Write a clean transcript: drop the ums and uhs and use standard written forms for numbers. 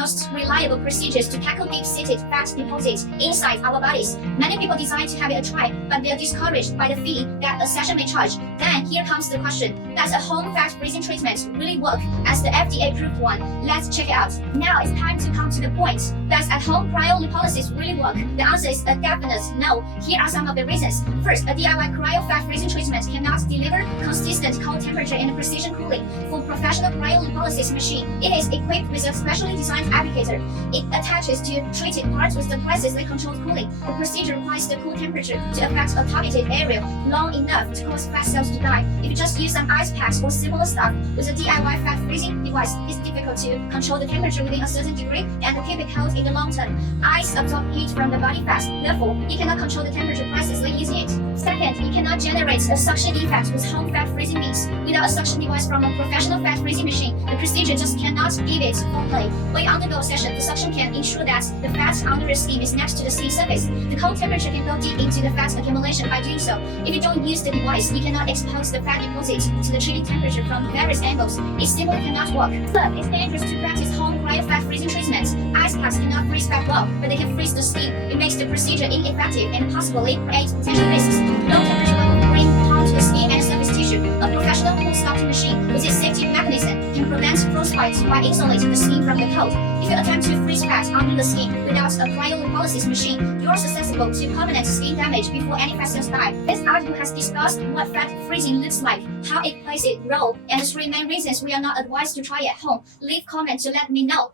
most reliable procedures to tackle deep-seated fat deposits inside our bodies. Many people decide to have it a try, but they are discouraged by the fee that a session may charge. Then here comes the question: does a home fat freezing treatment really work as the FDA-approved one? Let's check it out. Now it's time to come to the point. Does at-home cryolipolysis really work? The answer is a definite no. Here are some of the reasons. First, a DIY cryo fat freezing treatment cannot deliver consistent cold temperature and precision cooling. For professional cryolipolysis machine, it is equipped with a specially designed applicator. It attaches to treated parts with the precisely controlled cooling. The procedure requires the cool temperature to affect a targeted area long enough to cause fat cells to die. If you just use some ice packs or similar stuff with a DIY fat freezing device, it's difficult to control the temperature within a certain degree and keep it cold in the long term. Ice absorbs heat from the body fat, therefore, it cannot control the temperature precisely using it. Second, it cannot generate a suction effect with home fat freezing means. Without a suction device from a professional fat freezing machine, the procedure just cannot give it full play. When you undergo a session, the suction can ensure that the fat under your skin is next to the skin surface. The cold temperature can go deep into the fat accumulation by doing so. If you don't use the device, you cannot expose the fat deposit to the treated temperature from various angles. It simply cannot work. Third, it's dangerous to practice home cryo fat freezing treatment. Ice packs cannot freeze fat well, but they can freeze the skin. It makes the procedure ineffective and possibly create potential risks. Low temperature level bring harm to the skin and surface tissue. A professional cool starting machine with its safety mechanism can prevent frostbite by insulating the skin from the cold. If you attempt to freeze fat under the skin without a cryolipolysis machine, you are susceptible to permanent skin damage before any fat cells die. This article has discussed what fat freezing looks like, how it plays its role, and the 3 main reasons we are not advised to try at home. Leave comment to let me know.